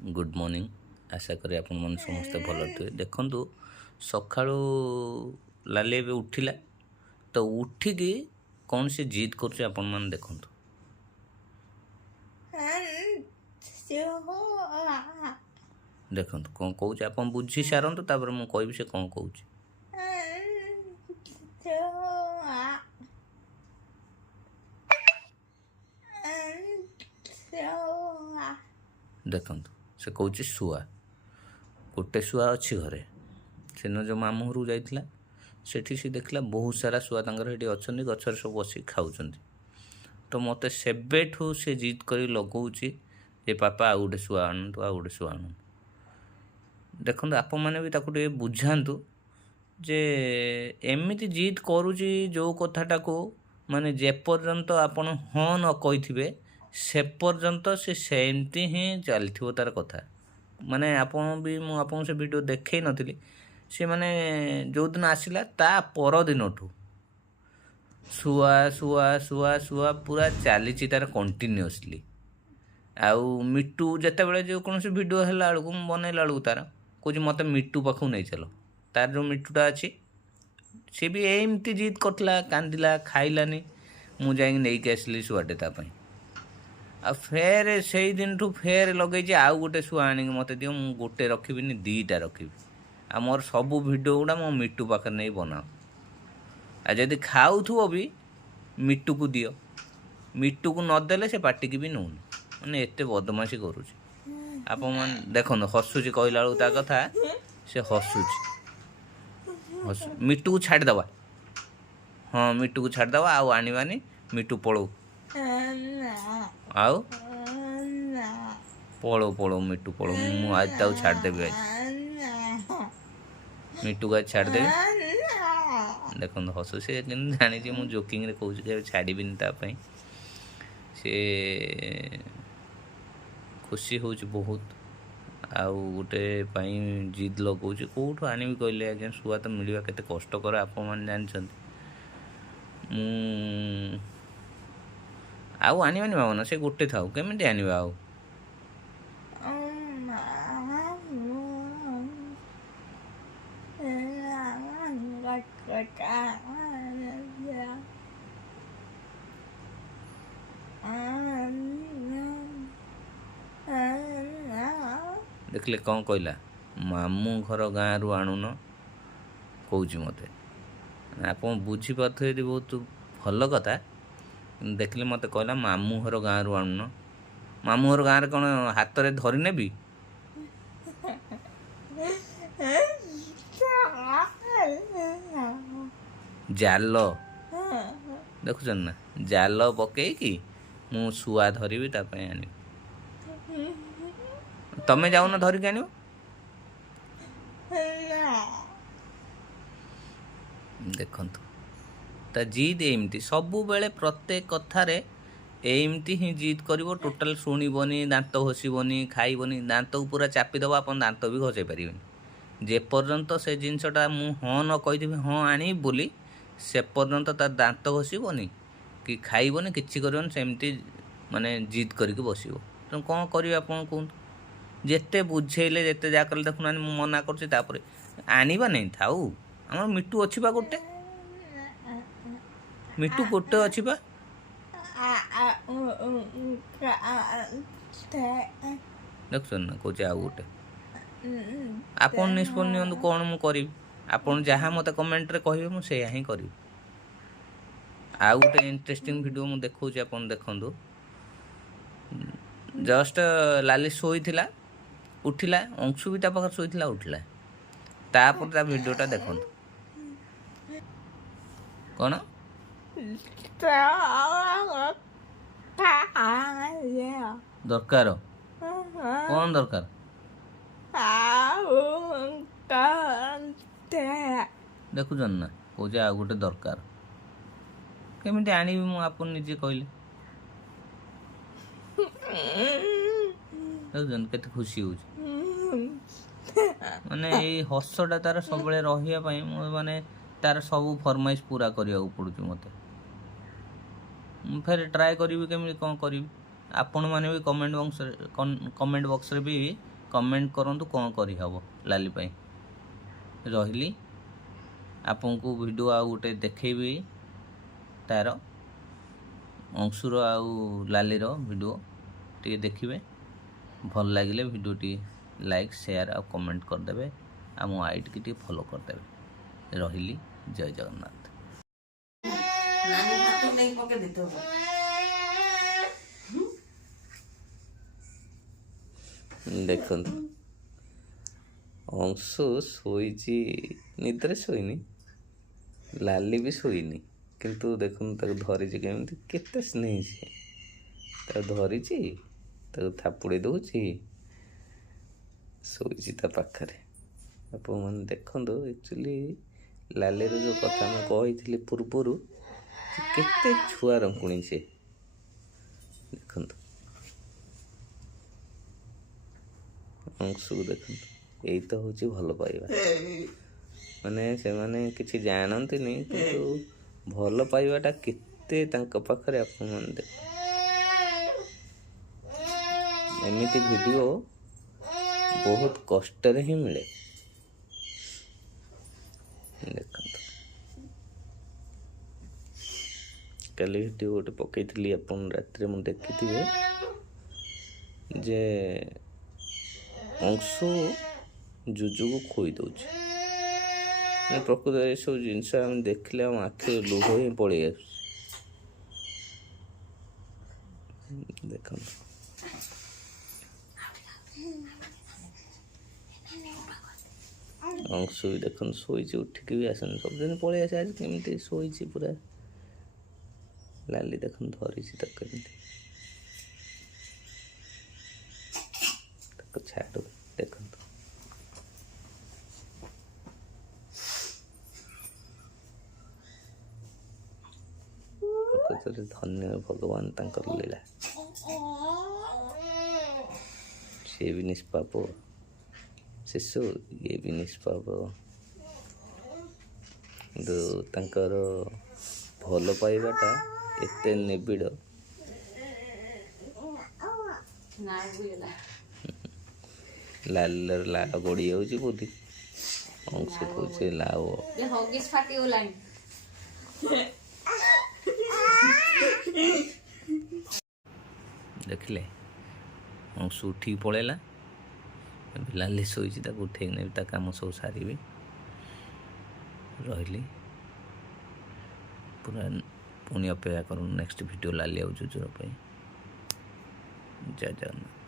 Good morning. आशा करी आपण मन समस्ते भल थे। देखु सकाळू लाली ए उठिला तो उठिकी कौन सी जिद कर आपण मैंने देखु देखु कौन कौच आप बुझी सारतु तापर मुझे कहबी से कौन कौच देखु से कौच शुआ गोटे शुआ अच्छी घरे से जो मामू घर जाइला सेठी सी देखला बहुत सारा शुआ ये अच्छा गचर सब बस खाऊँ तो मत सेबेठू से जिद कर लगौच ये पापा आउ गोटे शुआ आणु आउ गोटे शुआ आणु देखो आप मैंने बुझातु जे एमती जिद करुच्ची जो कथाटा को माने जेपर्यंत आपण हाँ न कही से पर्यंत से सेमती ही चलती तार कथा माने आपन भी मुझे से वीडियो देखे नी सी माने जो दिन आसला ता पर दिन ठू शुआ शुआ शुआ शुआ पूरा चली तार कंटिन्यूअसली आउ मिट्टू जिते बड़े जो कौन वीडियो है बेलू बनैला बेलू तार कौच मत मिट्टू पाखु नहीं चल तार जो मिट्टूटा अच्छी सी भी एमती जिद करला कांदिला खाइलानी मुझे नहीं आसली शुआटे तापाई आ फेर से दिन ठू फेर लगे आउ गोटे शुआ आनिक मत दियो मु गोटे रखी दीटा रखी आ मोर सबू भिडियो गुड़ा मो मिट्टू पाखे नहीं बनाओ आ जदि खाऊ भी मिट्टू को दियो मिट्टू को नदेले से पाटिकी भी नौनी मैंने एत बदमाशी करुच्ची आप देखो हसुची कहला बेलू ता कथा से हसुची मिट्टू को छाड़देवा हाँ मिट्टू को छाड़देवा आउ आनिबानी मिट्टू पड़ो आउ पड़ो पड़ो मिट्टू पड़ो मु आज ताऊ छाड़देवी आज मिट्टू का छाड़देवी देखो हसु से जानी मुझे जोकिंग रे कहूँ छाड़बीनी तापाई से खुशी हो बहुत आउ गोटे जिद लगौच कौटू आनी कहले आज्ञा शुआ तो मिलवा केते कष्टकर आप जानते आउ आनिबानी भावना से गोटे थाऊ केमिति आनिबा आउ देखले कौन कहला मामू घर गाँव रु आणुन कौच मत आप बुझीपारे बहुत भल कथा देखले मत कहला मामू घर गाँव रु आणुन मामू घर गाँव कौन हाथ में धरी नेबी जाल देखुन ना जाल पकईकि मु शुआ धरबी आनी तमें जाऊन धरिक आन देखु ता जिद एमती सबु बेले प्रत्येक कथार एमती ही जिद कर टोटाल शुणबनी दांत घषबनी खाइबनी दांत को पूरा चापिदेव आप दांत भी घसई पारे जेपर्यंत से जिनसटा मु हाँ न कही हाँ आनी बोली से पर्यंत तार दांत घषबनी कि खाइबनी किसी कर सेमती माने जिद करके बस तेणु कौन करेंगे आप कहतु जिते बुझेले जिते जहाँ कले देखुना मना कर आनिबा नहीं थाऊ आम मिट्टू अच्छी बा गोटे मिट्टू गोटे अच्छी बा देख ना कौच आउ गोटे आप निष्पत्ति नि कौन मु करी आप जहाँ मत कमेंट रे कहे मुझे ही करी आउ गोटे इंटरेस्टिंग वीडियो मु देखौछि आपन देखंदु जस्ट लाली सोई थिला उठिला अंशु भी पाखे शोला उठिला तापर ता वीडियोटा देखंदु कौन दरकार कौन दरकार देखुन ना कौच आ गोटे दरकार केमिति आनिबी मु आपन निजे कहले देखुन केते खुशी हो माने ये हसटा तार सब रही माने तार सब फरमाइश पूरा करने पड़ुच मत फिर ट्राए करी केमी कौन करी आपण मैंने भी कमेंट बॉक्स भी कमेंट करंतु कौन करहब लाली पाई। रही आपको वीडियो आउ गोटे देखेबी तार अंशुर आउ लालीर वीडियो टी देखिए भल लगे वीडियो टी लाइक शेयर आ कमेंट करदे आ मो आईडी की टी फॉलो करदे। रही जय जगन्नाथ। देखु अंशु शोची निद्रे शोनी लाली भी शोनी किंतु देखुन धरी केमी केते स्नेह से धरी थापुड़ी दौची शोची पाखरे। आप मैंने देखु एक्चुअली लालीर जो कथा मुझे कही पूर्वर केते छुआ रंकुणी से देखु अंशु देखु यही तो हूँ भल पाइबा माने से माने किसी जानती किंतु भल पाइबाटा केते तांका पाखरे आप मन देख एमिति वीडियो बहुत कष्ट ही मिले। देखो काली वीडियो गोटे पकई अपन रात मुझे देखी जे अंशु जुजु को खोई दौच प्रकृत ये सब जिनस आम देखले आम आखि लुह ही पड़े देख अंशु भी देख शोची उठिक भी आसन सब दिन पलि आसे आज केमी शोची पूरा लाली देख धरी कमी छाड़ देख धन्य भगवान तांकर लीला सी भी निष्पाप शिशु ये भी निष्पाप तांकर भल पाइबाटा एते निबिड़ लाल लाल गड़ी जाऊँ बोधी अंश कौच लाओ देखिले अंश उठिक पलैला लाली शोची उठे नहीं कम सब सारी रही पूरा पुणी अपेक्षा करूँ नेक्स्ट वीडियो लाली आउजुर जय जगन्नाथ।